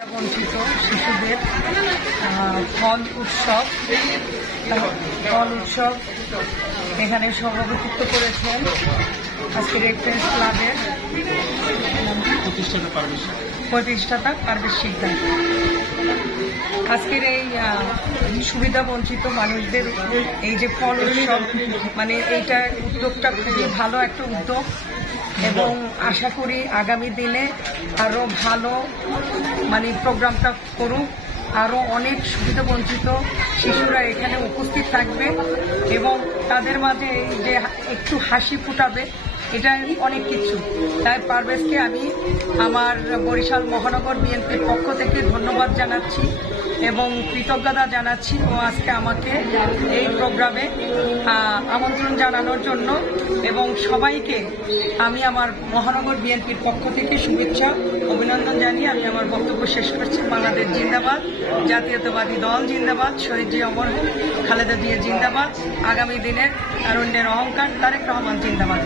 বঞ্চিত শিশুদের ফল উৎসব এখানে সভাপতিত্ব করেছেন আজকে রেফারেন্স ক্লাবের প্রতিষ্ঠাতা পারভেজ শিকদার। আজকের এই সুবিধা বঞ্চিত মানুষদের এই যে ফল উৎসব মানে এইটা উদ্যোগটা খুবই ভালো একটা উদ্যোগ এবং আশা করি আগামী দিনে আরো ভালো মানে প্রোগ্রামটা করুক, আরো অনেক সুবিধা বঞ্চিত শিশুরা এখানে উপস্থিত থাকবে এবং তাদের মাঝে এই যে একটু হাসি ফুটাবে, এটা অনেক কিছু। তাই পারভেজকে আমি আমার বরিশাল মহানগর বিএনপির পক্ষ থেকে ধন্যবাদ জানাচ্ছি এবং কৃতজ্ঞতা জানাচ্ছি ও আজকে আমাকে এই প্রোগ্রামে আমন্ত্রণ জানানোর জন্য, এবং সবাইকে আমি আমার মহানগর বিএনপির পক্ষ থেকে শুভেচ্ছা অভিনন্দন জানিয়ে আমি আমার বক্তব্য শেষ করছি। বাংলাদেশ জিন্দাবাদ, জাতীয়তাবাদী দল জিন্দাবাদ, শহীদ জিয়া অমর খালেদা জিয়া জিন্দাবাদ, আগামী দিনের তারুণ্যের অহংকার তারেক রহমান জিন্দাবাদ।